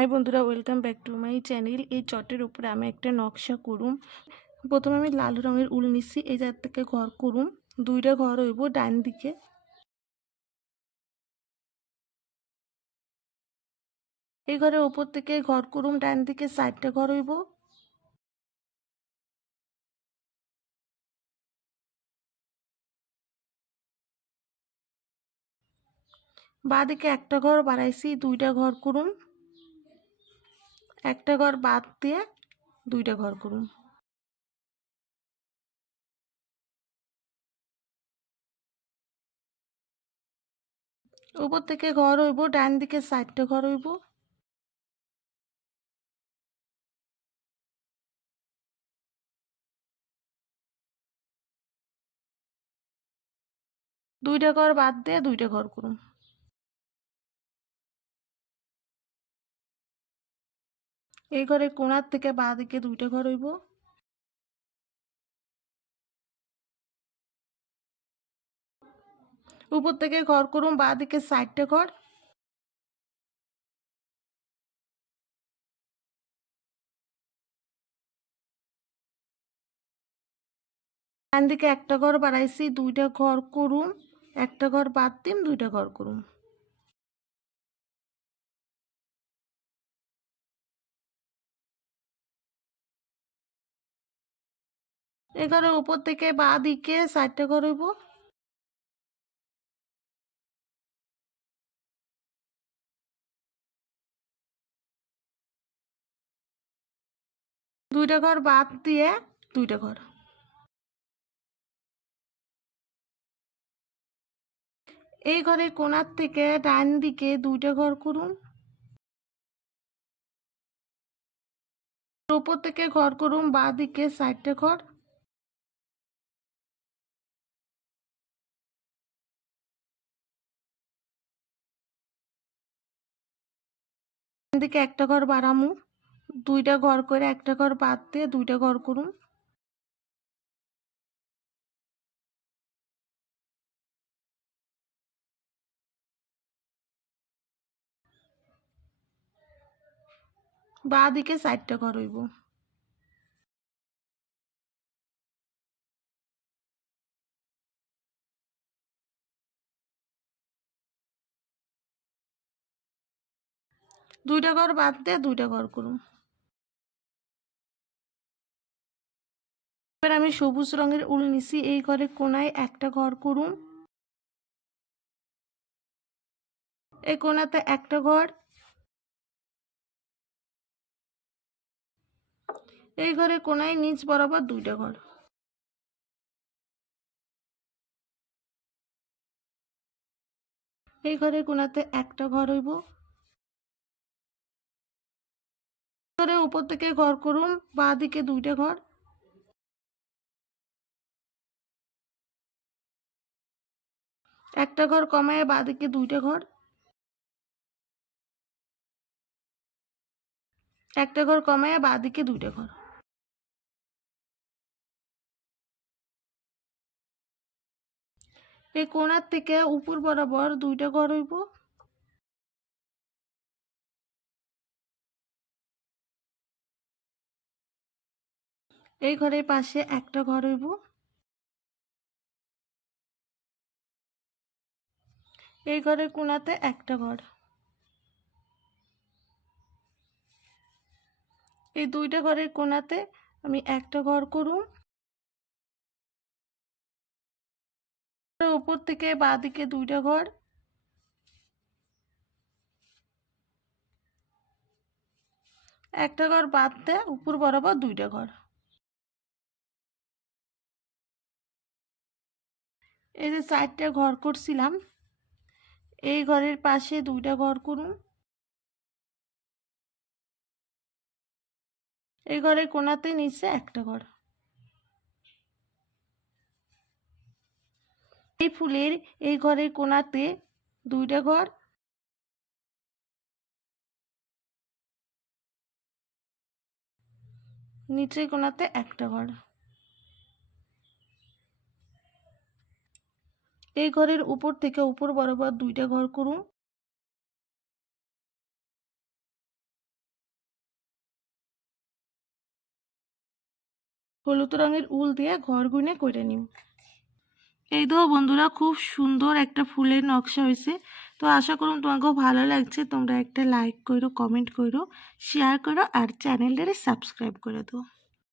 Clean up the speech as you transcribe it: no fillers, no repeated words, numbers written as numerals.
High বন্ধুরা, welcome back to my channel. এই চটের উপরে আমি একটা নকশা করুম। প্রথমে আমি লাল রঙের উল নিচ্ছি, এই জায়গা থেকে ঘর করুম। দুইটা ঘর হইব ডান দিকে। এই ঘরের উপর থেকে ঘর করুম, ডান দিকে 4টা ঘর হইব। বাঁ দিকে একটা ঘর বাড়াইছি, 2টা ঘর করুম। একটা ঘর বাদ দিয়ে 2টা ঘর করুম। উপর থেকে ঘর হইব, ডান দিকে 4টা ঘর হইব। দুইটা ঘর বাদ দিয়ে 2টা ঘর করুম। এই ঘরের কোণার থেকে বাঁ দিকে 2টা ঘর হইব। উপর থেকে ঘর করুম, বাঁ দিকে 4টা ঘর। ডান দিকে একটা ঘর বাড়াইছি, 2টা ঘর করুম। একটা ঘর বাদ দিম, 2টা ঘর করুম। এই ঘরের উপর থেকে বাঁ দিকে 4টা ঘর হইব। দুইটা ঘর বাদ দিয়ে 2টা ঘর। এই ঘরের কোণার থেকে ডান দিকে 2টা ঘর করুম। উপর থেকে ঘর করুম, বাঁ দিকে 4টা ঘর। ডান দিকে একটা ঘর বাড়ামু, 2টা ঘর করে একটা ঘর বাদ দিয়ে 2টা ঘর করুম। বাঁ দিকে 4টা ঘর হইব। দুইটা ঘর বাদ দিয়ে 2টা ঘর করুম। এবার আমি সবুজ রঙের উল নিছি, এই ঘরের কোনায় একটা ঘর করুম। এই কোনাতে একটা ঘর। এই ঘরে কোনায় নিচ বরাবর 2টা ঘর। এই ঘরের কোনাতে একটা ঘর হইব। ঘরে উপর থেকে ঘর করুম, বাঁ দিকে 2টা ঘর। একটা ঘর কমায় বাঁ দিকে 2টা ঘর। একটা ঘর কমায় বাঁ দিকে 2টা ঘর। এই কোণার থেকে উপর বরাবর 2টা ঘর হইব। এই ঘরের পাশে একটা ঘর হইব। এই ঘরের কোণাতে একটা ঘর। এই 2টা ঘরের কোণাতে আমি একটা ঘর করুম। উপর থেকে বাঁ দিকে 2টা ঘর। একটা ঘর বাদ দিয়ে উপর বরাবর 2টা ঘর। এই যে 4টা ঘর করছিলাম, এই ঘরের পাশে 2টা ঘর করুম। এই ঘরের কোণাতে নিচে একটা ঘর। এই ফুলের এই ঘরের কোণাতে 2টা ঘর। নিচের কোণাতে একটা ঘর। এই ঘরের উপর থেকে উপর বরাবর 2টা ঘর করুন। হলুদ রঙের উল দিয়ে ঘর গুনে করে নিম। এই তো বন্ধুরা খুব সুন্দর একটা ফুলের নকশা হয়েছে। তো আশা করুন তোমাকেও ভালো লাগছে। তোমরা একটা লাইক করো, কমেন্ট করো, শেয়ার করো আর চ্যানেলটারে সাবস্ক্রাইব করে দাও।